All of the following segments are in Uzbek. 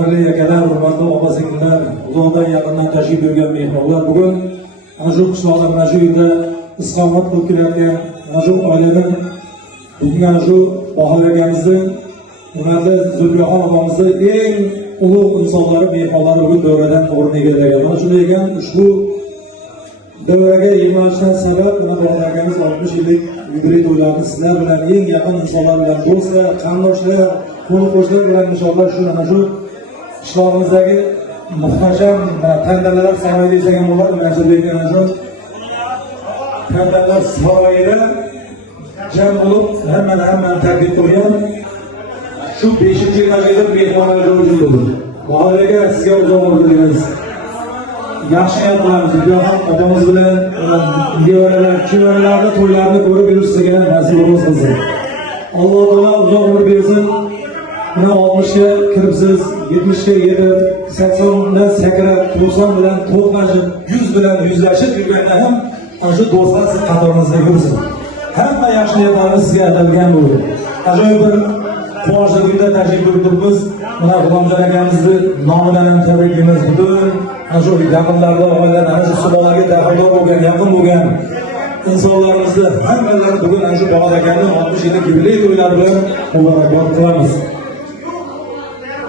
qadrli akalar, hurmatli opa-singillar, uzoqdan yaqindan tashrif buyurgan mehmonlar, bugun ana shu qishloqda, mana shu yerda istiqomat qilib kelayotgan ana shu oiladan bugun ana shu Bahor akamizni, hurmatli Zulfiyaxon opamizni eng ulug' insonlari, mehmonlari bugun davradan o'rin egallagan. Mana shunday ekan, ushbu davraga yig'ilishdan sabab mana Bahor akamiz 60 yillik yubiley to'ylarini sizlar bilan eng yaqin insonlar bilan, do'stlar, qarindoshlar, qo'ni-qo'shnilar bilan inshaalloh shu ana shu qishlog'imizdagi muhtasham tandalalar saroyi degan bo'lar, mana shu ana shu tandalalar saroyida jam bo'lib hammani taklif qilgan shu 5-yillik mehmonlar jo'raydi. Bahor aka, sizga uzoq umr tilaymiz. Yaxshi niyat qilamiz. Zulfiyaxon opamiz bilan nevaralar, chevaralarni to'ylarni ko'rib yurishga nasib bo'lsin. Alloh taolo uzoq umr bersin. Mana 60 ga kiribsiz, 70 ga yetib, 80 dan sakrab, 90 bilan to'qnashib, 100 bilan yuzlashib yurganda ham ana shu do'stlar siz qatoringizda yursin. Hamma yaxshi niyatlarimiz sizga atalgan bo'ldi. Ajoyib bir quvonchli kunda tashrif buyurdingiz. Mana G'ulomjon akamizni nomidan ham tabriklaymiz. Butun ana shu yaqinlarda, oilalar, ana shu sulolarga daxldor bo'lgan, yaqin bo'lgan insonlarimizni hammalari bugun ana shu Bahor akamining 60 yillik yubiley to'ylari bilan muborakbod qilamiz.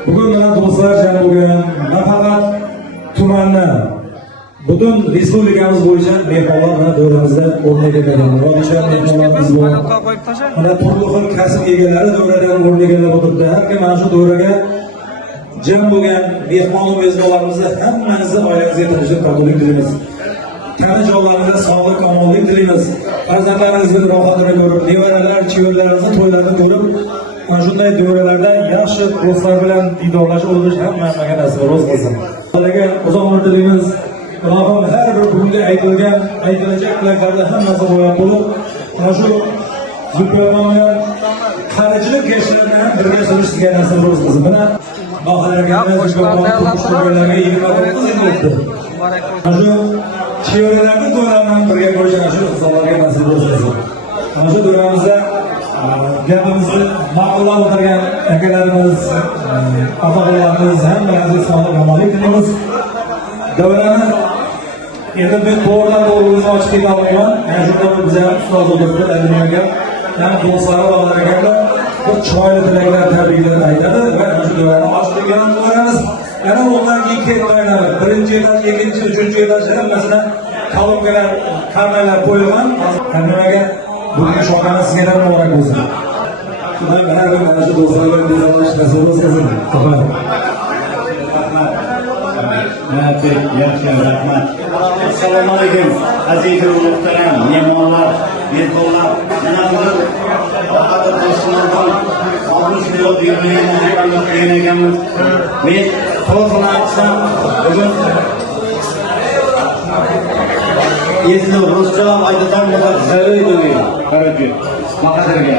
Bugun mana do'stlar jam bo'lgan, nafaqat tumanni, butun respublikamiz bo'yicha mehmonlar mana davramizda o'rin egallagan. Rodishan mehmonlarimiz bor. Mana turli xil kasb egalari davradan o'rin egallab o'tiribdi. Har kim mana shu davraga jam bo'lgan mehmon va mezbonlarimizni hammangizni oilangizga tinchlik, totuvlik tilaymiz. Tana jonlaringizga sog'lik, omonlik tilaymiz. Farzandlaringizni rohatini ko'rib, nevaralar, chevaralaringizni to'ylarini ko'rib, mana shunday davralarda yaxshi do'stlar bilan diydorlashib o'tirish hammaga nasib bo'lsin. Ularga uzoq umr tilaymiz. Allohim har bir bugunga aytilajak tilaklarni hammasi ro'yobga bo'lib, mana shu Zulfiyaxon bilan qarichilik yoshlarni ham birga surishga nasib bo'lsin. Mana Bahor akamiz turmushlarga 29 yil o'tdi. Mana shu chevaralarni to'ylardan birga ko'rishgan shu insonlarga nasib bo'lsin. Mana shu davramizda gapimizni ma'qullab o'tirgan akalarimiz, opa-onalarimiz hammalariga sog'lik, omonlik tilaymiz. Davrani endi men to'g'ridan o'zini ochib keta olmayman. Mana shunda biz ham ustoz o'tiribdi, Aliniyaga, ham do'stlari va akalar bir chiroyli tilaklar, tabriklar aytadi va mana shu davrani ochib kelgan bo'lamiz. Yana ularga ketmaylar. Birinchi etaj, ikkinchi, uchinchi etaj hammasida kolonkalar, kameralar qo'yilgan. Aliniyaga bugungi shohona sizga ham muborak bo'lsin. Xudoy har bir mana shu do'stlar bilan diydorlash nasib bo'lsin. Yaxshi, rahmat. Assalomu alaykum, aziz va muhtaram mehmonlar, mehmonlar. Mana bugun Bahodir do'stimizdan 60 yil yubileyini ekanmiz. Men to'g'risini aytsam, bugun esli ruscha aytadan bo'lsa zaroy deydi. Qaraki, Bahodirga.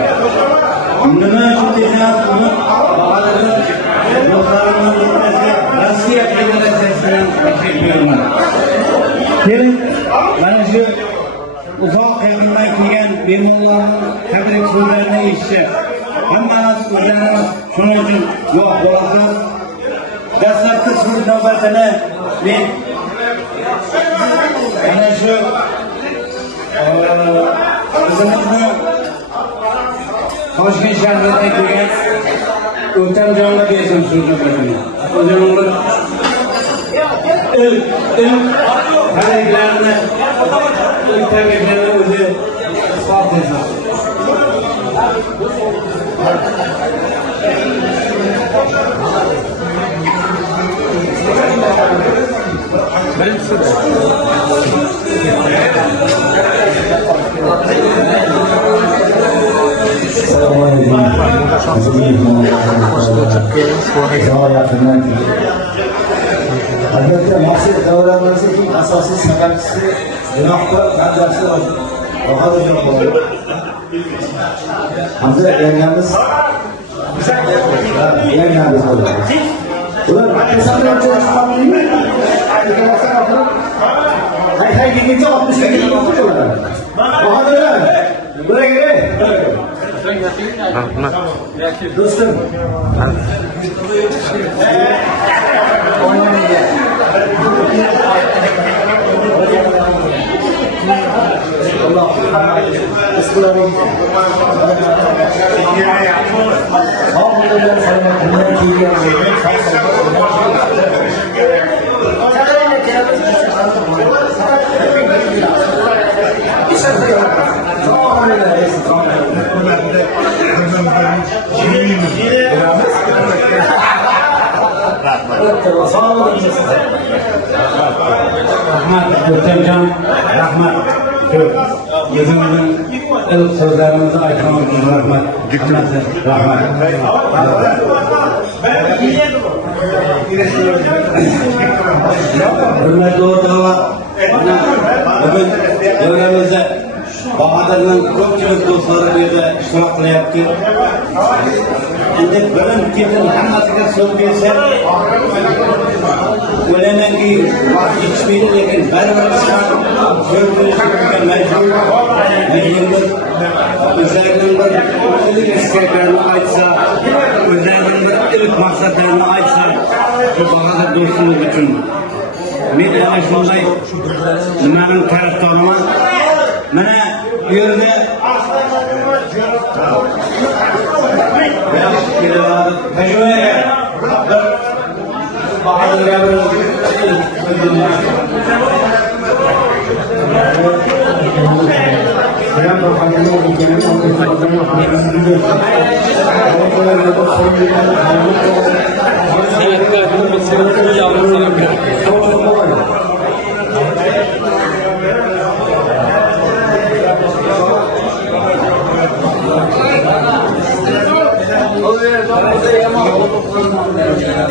Nima uchun desam, Bahodirning do'stlarimizning Rossiya federatsiyasidan taklif buyurman. Keling, mana shu uzoq yaqindan kelgan mehmonlarning tabrik so'zlarini eshitib, hammamiz o'zlarimiz shuning uchun yo'q bo'lasiz. Dastlabki so'z navbatini men mana shu o'zimizni Toshkent shahridan kelgan O'tamjonga bersam so'z navbatini. O'zimni tabriklarni o'zi isbot etsin. Birinchisi albatta maqsad davramizning asosiy sababchisi gunohkor bandasi Bahodirjon bo'ladi. Hamza yangamiz bo'ladi. Ular kasallar chiqmadimi? Hay deguncha 60 ga kelib bo'ladi. Bahodirjon, bo'laga. Do'stim. Rahmat, O'ktamjon, rahmat. O'zimizin ilk so'zlarimizni aytmoq uchun rahmat. Rahmat. Hurmatli o'rtoqlar, bugun davramizda Bahodirning ko'pchilik do'stlari bu yerda ishtirok qilyapti. Endi birin-ketin hammasiga so'z bersak, o'ylaymanki vaqt yetishmaydi, lekin baribir so'z berishga majbur. O'zlarining bir ilk istaklarini aytsa, o'zlarining bir ilk maqsadlarini aytsa, bu Bahodir do'stimiz uchun. Men ana shunday nimaning tarafdoriman. Mana bu yerda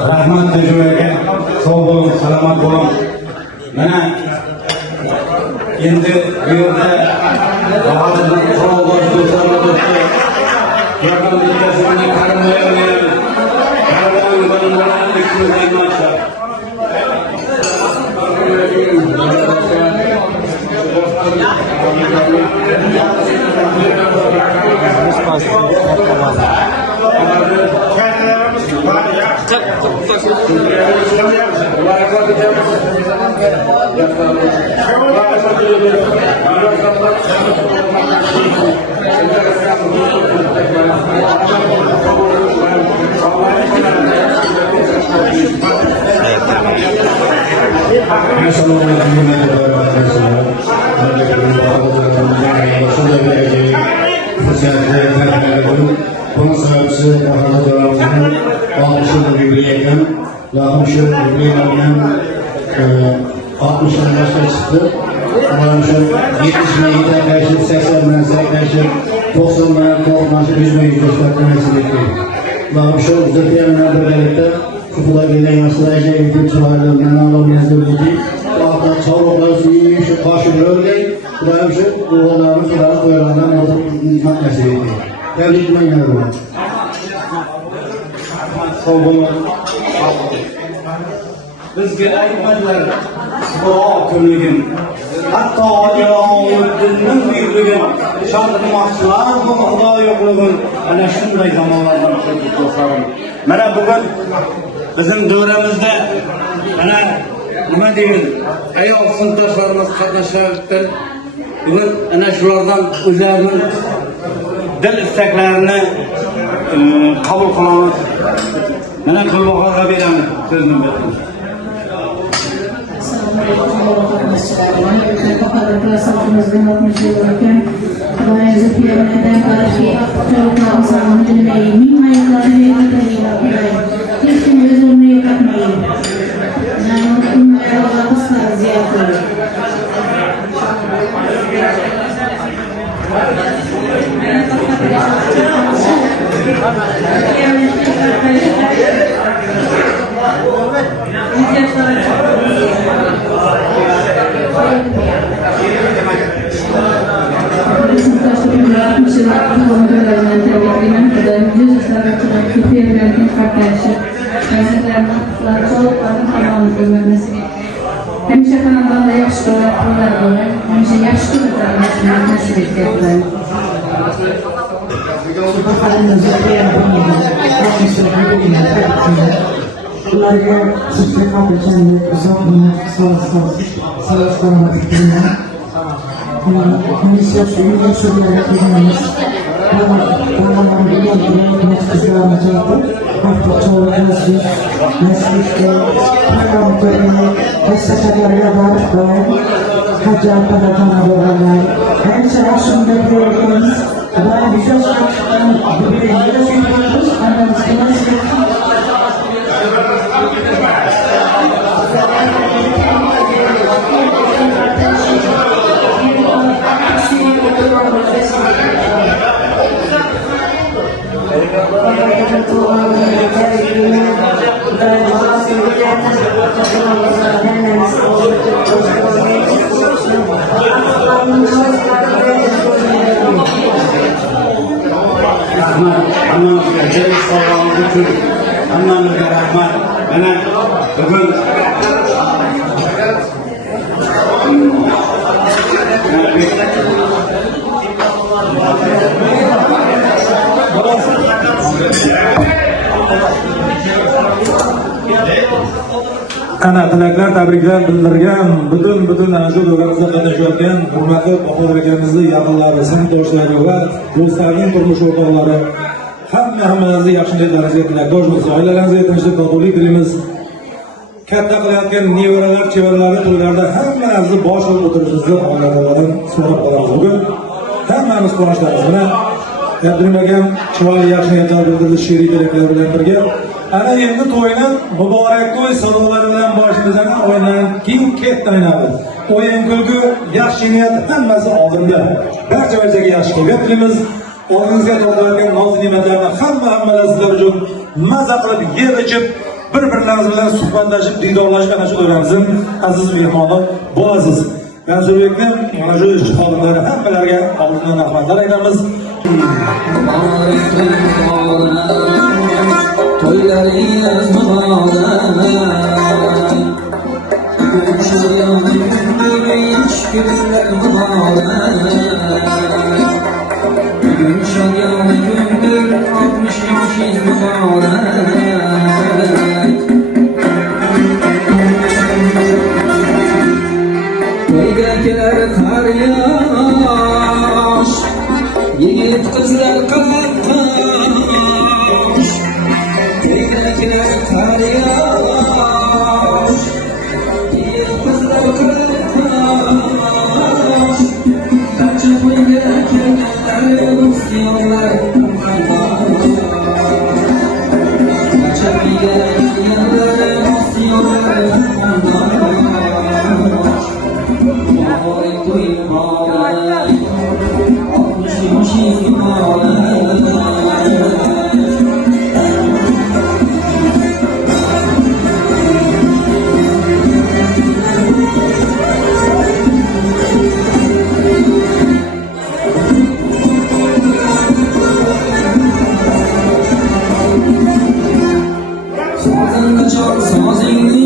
rahmat tecrübege, sağ olun, selamat olun. Mana endi bu yerda Bahodirning qo'l do'stlarga do'sti yaqin o'tkazilgan qarindoshlarni bunun sebepsi Bahodir'in almışını birbiriyken ve almışını birbiriyken 60'ın başına çıktı. Almışın 70'e karşı 80'den karşı 90'dan 90'dan 100'e yüzleşmekten meselekti. Almışın Zülfiye'nin birlikte kupula gelen yaşlarca ilgili çuvallarından alamayacağımızı Allah'tan çavuklar suyu şu karşı bölgeyi Almışın bu olanı filan koyulandan oturmak meselekti. Tebrik ederim. Sağ olun. Bizga aytmadilar Sibo kimligin. Hatto Jaloliddinning buyukligin, shondirmoqchilar bu Xudo yo'qligin. Ana shunday zamonlardan o'tib do'stlarim. Mana bugun bizim davramizda ana nima deymiz? Ayol sinfdoshlarimiz qatnashyapti. Bugun ana shulardan o'zlarining dil istaklarini qabul qilamiz. Mana Gulbahorga beramiz so'zni. Bahodir Rasululloh'un hükmünde Bayan Zülfiye'den karşı çocuklarımı sağlamı dinleyin. Min hayırlarını verin. Hiç kim gözümünü yıkatmayın. Yani bunlara Allah'ı ziyaret edin. Hemşe kanalda yaxshi ko'rib, hemşe yaxshi ko'rib, nasib etgan. Ularga sizga xotirjamlik, uzoq umr, salomat tilayman. Hamisha shu yoshlarga tegamiz. Hammamizga jon sog'lig'i uchun hammamizga rahmat. Mana bugun ana tilaklar, tabriklar bildirgan butun ana shu do'stlarimizda qatnashayotgan hurmatli Bahodir akamizni yaqinlari, sinfdoshlari va do'stlarning turmush o'rtoqlari hammangizga yaxshi niyatlaringizga tilakdosh bo'lsa, oilalaringizga tinchlik, totuvlik tilaymiz. Katta qilayotgan nevaralar, chevaralar to'ylarda hammamizni bosh olib o'tirishimizni oilalardan so'rab qolamiz. Bugun hammamiz quvonchlarimiz bilan Abdurim akam chiroyli yaxshi niyatlar bildirdi she'riy tilaklar bilan birga. Ana endi to'yni muborak to'y sadolari bilan boshimizdan o'yindan keyin ketdi o'ynadi. O'yin kulgu, yaxshi niyat hammasi oldinda. Barcha yaxshi kelib tilaymiz. Oldingizga to'g'rilayotgan noz ne'matlarni hammalar sizlar uchun maza qilib yer ichib, bir-birlarimiz bilan suhbatlashib, diydorlashib ana shu o'yinimizning aziz mehmoni bo'lasiz. Mansurbekni mana shu ishchi xodimlari hammalariga oldindan rahmatlar aytamiz. To'ylaringiz muborak, yaxshi kunlar muborak. Bugun shodiyona kundir, 60 yoshingiz muborak. To'yga kelar qar yosh, yigit qizlar qalqosh. To'yga kelar qar yosh, yigit qizlar qalqosh. Qancha to'yga kelganlar do'stlar qancha to'yga kelganlar do'stlar muborak to'y muborak, 60 yoshingiz muborak. Sozingni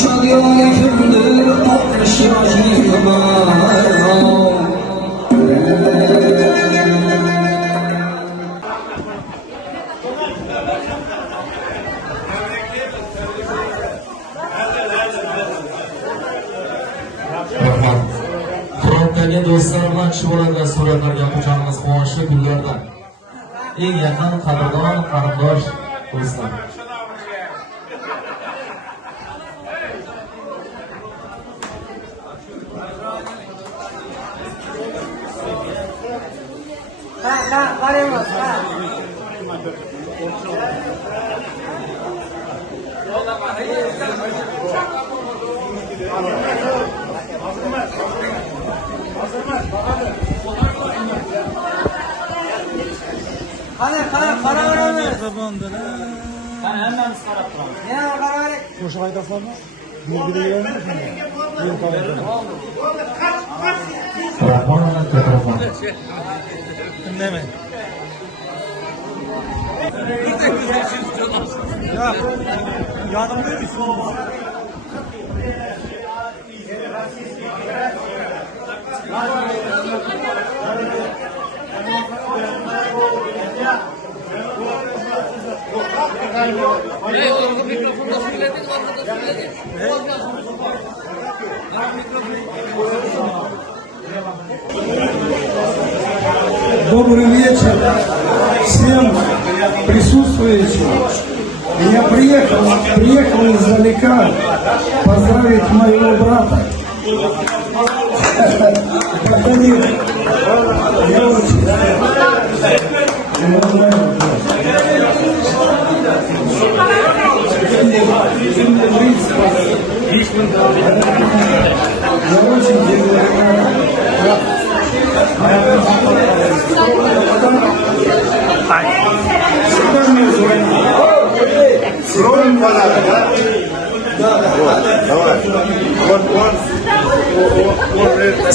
Şadiyane kündür 60 yaşıma Qur'ondagi do'stlar bilan shular va suratlarga ko'chamiz quvonchli kunlarda. Eng yaqin qadrdon, qarindosh do'stlar. Rahmon bilan Katarxon. Добрый вечер всем присутствующим. Я приехал издалека поздравить моего брата. Благодарю. Я очень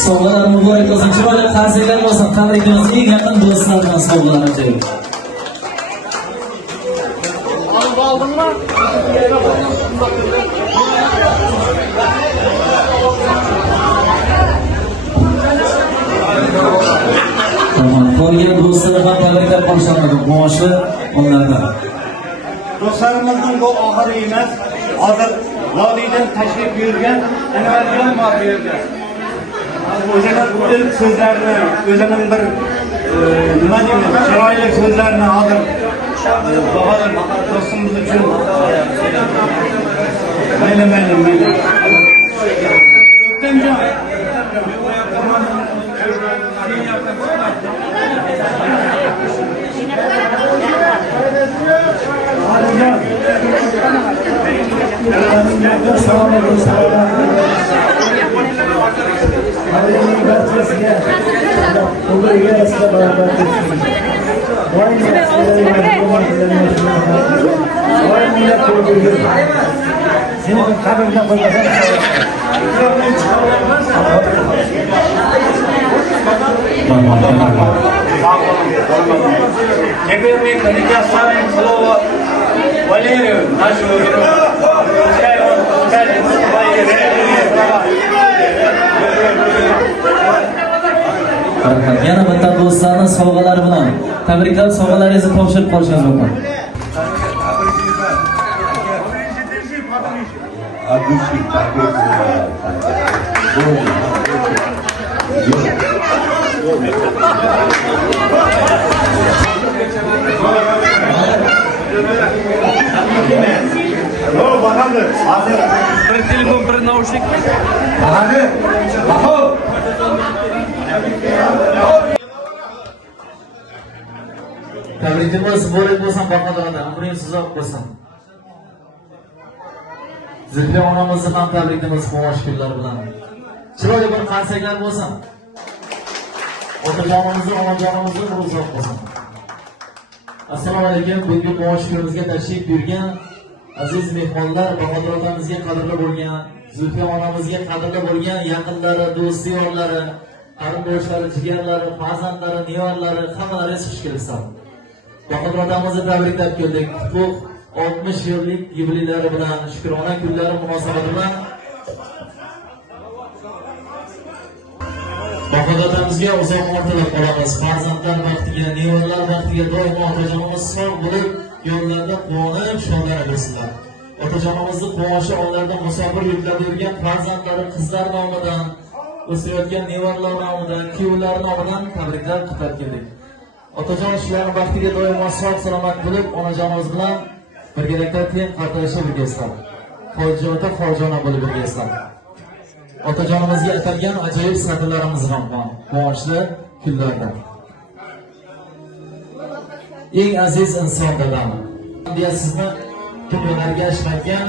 Sovg'alar muborak bo'lsin, chiroyli qarsaklar bo'lsin, tabriklaymiz eng yaqin do'stlar bilan sovg'alarni berib. Qolgan do'stlar ham tabriklab qolishadi, quvonchli onlardan. Do'stlarimizning bu oxiri emas, hozir vodiydan tashrif buyurgan Anvarjon bor bu yerda. O'zining ilk so'zlarini, o'zining bir nima deymiz, chiroyli so'zlarini hozir Bahodir do'stimiz uchun mayli. Теперь мы предоставим слово Валерию, нашему герою. Пускай он скажет свои реальные слова. Yana bitta do'stlarni sovg'alari bilan tabriklab sovg'alaringizni topshirib qolishingiz mumkin. Bir telefon, bir naushnik. Tabrikimiz muborak bo'lsin, Bahodirona, umringiz uzoq bo'lsin. Zulfiya onamizni ham tabriklaymiz quvonch kunlari bilan. Chiroyli bir qarsaklar bo'lsin. Otajonimizni, onajonimizni umri uzoq bo'lsin. Assalomu alaykum. Bugungi quvonch kunimizga tashrif buyurgan aziz mehmonlar, Bahodir otamizga qadrli bo'lgan, Zulfiya onamizga qadrli bo'lgan yaqinlari, do'st-yorlari, qarindoshlari, jigarlari, farzandlari, nevaralari, hammalaringiz xush kelibsiz. Bahodir otamizni tabriklab keldik. Qutlug' 60 yillik yubileylari bilan, shukrona kunlari munosabati bilan Bahodir otamizga uzoq umr tilab qolamiz. Farzandlar baxtiga, nevarlar baxtiga doimo otajonimiz sog' bo'lib, yo'llarda quvonib, shodlana bo'lsinlar. Otajonimizni quvonchi onlarda musofir yuklab yurgan farzandlari, qizlar nomidan, o'sayotgan nevarlar nomidan, kuyovlar nomidan tabriklar qitlab keldik. Otajon shularning baxtiga doimo sog' salomat bo'lib, onajonimiz bilan birgalikda teng qatorlashib birgaysizlar. Xo'jota xorjona bo'lib birgaysizlar. Otajonimizga atalgan ajoyib satrlarimiz ham bor. Quvonchli kunlarda. Eng aziz inson dadam, deya sizni dunyolarga ishlatgan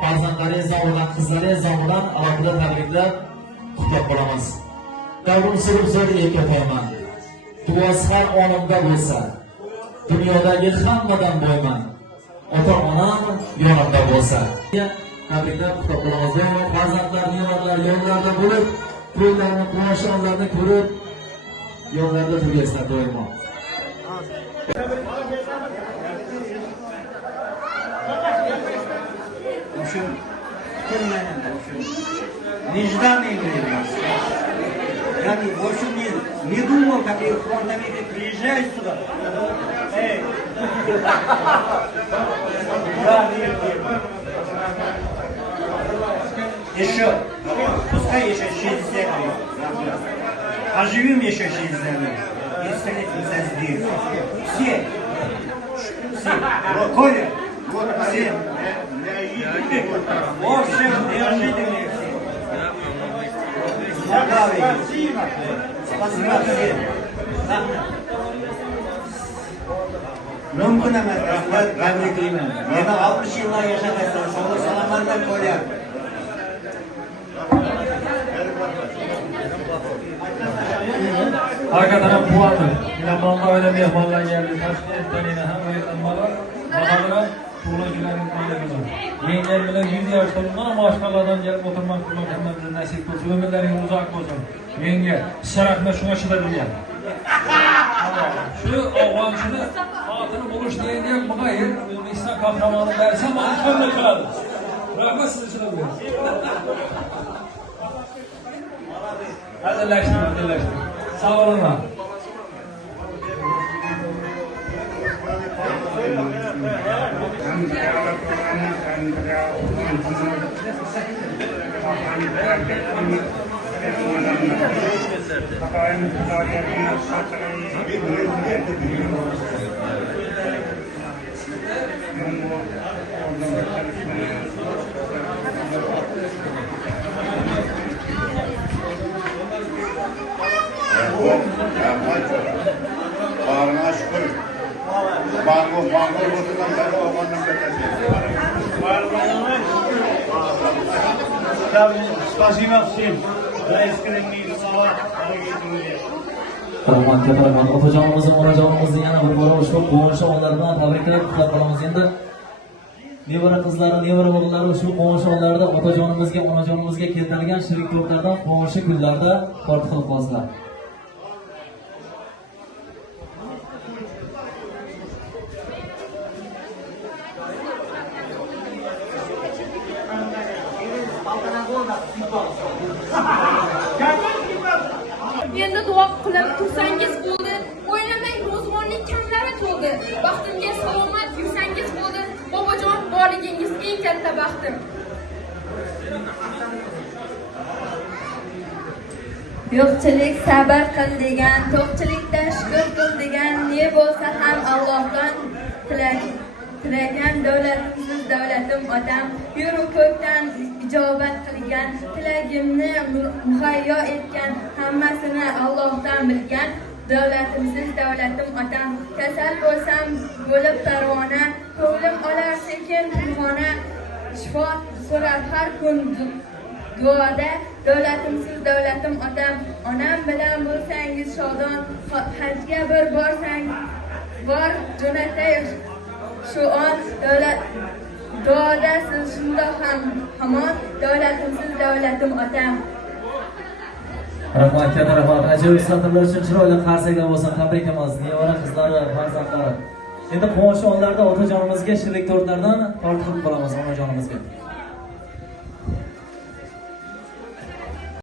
farzandlaringiz nomidan, qizlaringiz nomidan alohida tabriklar qutlab qolamiz. Davrim surib zo'r ekatayman. Duosi har onimda bo'lsa, dunyodagi hammadan boyman. Ota-onam yonimda bo'lsa. Tabriklar qutlab qolamiz. Doimo farzandlar, nevarlar yo'llarda bo'lib, to'ylarni, quvonchlarni ko'rib, yo'llarda turgaysizlar doimo. Ушим kelmagan ушим нежданный время. Я больше не думал, как я фронтовик приезжаю сюда. Эй! Еще, пускай еще 60 лет. Поживем еще 60 лет. И встретимся здесь. Все. Коля, все. В общем, неожиданные все. Спасибо всем. Mümkün emas, rahmat, tabriklayman. Yana 60 yillar yashaysan, sog' salomatlik bo'lyapti. Hakikaten bu anı. Yine bana öyle mehmanlar geldi. Taşkent'ten yine hem mehmanlar. Bahadıra tuğlacıların mehmanlar. Yengel bile 100 yaşlarından ama başkalardan gelip oturmak bize nasip olsun. Ömürlerin uzak olsun. Yenge, şerefine şuna çıdabiliyor. Şu avvansını hatını buluş diye bana yer. Özbekistan kahramanı dersem ankamda kaladı. Rahmet sizi çıdabiliyor. Hazırlaştım. Sağ olun lan. Bağrına şükür. Bağrına oturan beri oğlanın Спасибо всем за искренние слова. Rahmatga rahmat. Otajonimizni, onajonimizni yana bir bora ushbu quvonchli onlardan tabriklab qutlab qolamiz. Endi nevara qizlari, nevara o'g'illari ushbu quvonchli onlarda otajonimizga, onajonimizga keltirilgan shirik to'plardan quvonchli kunlarda tortiq qilib qolsinlar. Endi duo qilib tursangiz bo'ldi. O'ylamang ro'zg'orning kamlari to'ldi. Baxtimga salomat yursangiz bo'ldi. Bobojon borligingiz eng katta baxtim. Yo'qchilik sabr qil degan, to'qchilikda shukr qil degan, ne bo'lsa ham Allohdan tilagan davlatimsiz davlatim otam, yuru ko'kdan ijobat qilgan, tilagimni muhayyo etgan, hammasini Allohdan bilgan, davlatimsiz davlatim otam, kasal bo'lsam bo'lib parvona, ko'nglim olar sekin pulxona, shifo so'rar har kun duoda, davlatimsiz davlatim otam, onam bilan bo'lsangiz shodon, hajga bir borsang bor jo'natay shu on duoda siz shundoq hamon, davlatimsiz davlatim otam. Rahmatga rahmat. Ajoyib satrlar uchun chiroyli qarsaklar bo'lsin. Tabriklaymiz. Nevara qizlari, farzandlari. Endi quvonch onlarda otajonimizga shirik tortlardan tortib qolamiz onajonimizga.